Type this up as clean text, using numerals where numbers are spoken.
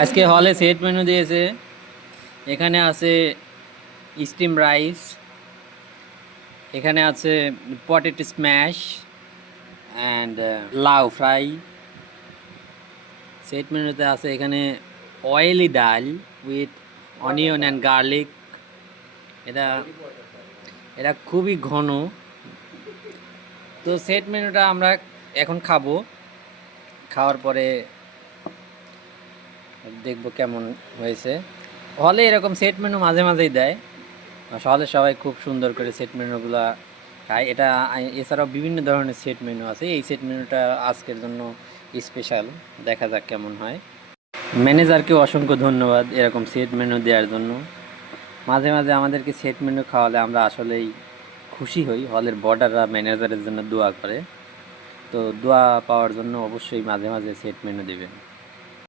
আজকে হলে set menu দিয়েছে। এখানে আছে স্টিম রাইস, এখানে আছে পটেটো স্ম্যাশ অ্যান্ড লাউ ফ্রাই। সেট মেনুতে আছে এখানে অয়েলি ডাল উইথ অনিয়ন অ্যান্ড গার্লিক। এটা এটা খুবই ঘন। তো সেট মেনুটা আমরা এখন খাবো, খাওয়ার পরে দেখবো কেমন হয়েছে। হলে এরকম সেট মেনু মাঝে মাঝেই দেয়, হলে সবাই খুব সুন্দর করে সেট মেনুগুলা খায়। এটা এছাড়াও বিভিন্ন ধরনের সেট মেনু আছে, এই সেট মেনুটা আজকের জন্য স্পেশাল। দেখা যাক কেমন হয়। ম্যানেজারকে অসংখ্য ধন্যবাদ এরকম সেট মেনু দেওয়ার জন্য। মাঝে মাঝে আমাদেরকে সেট মেনু খাওয়ালে আমরা আসলেই খুশি হই। হলের বর্ডাররা ম্যানেজারের জন্য দোয়া করে, তো দোয়া পাওয়ার জন্য অবশ্যই মাঝে মাঝে সেট মেনু দেবেন।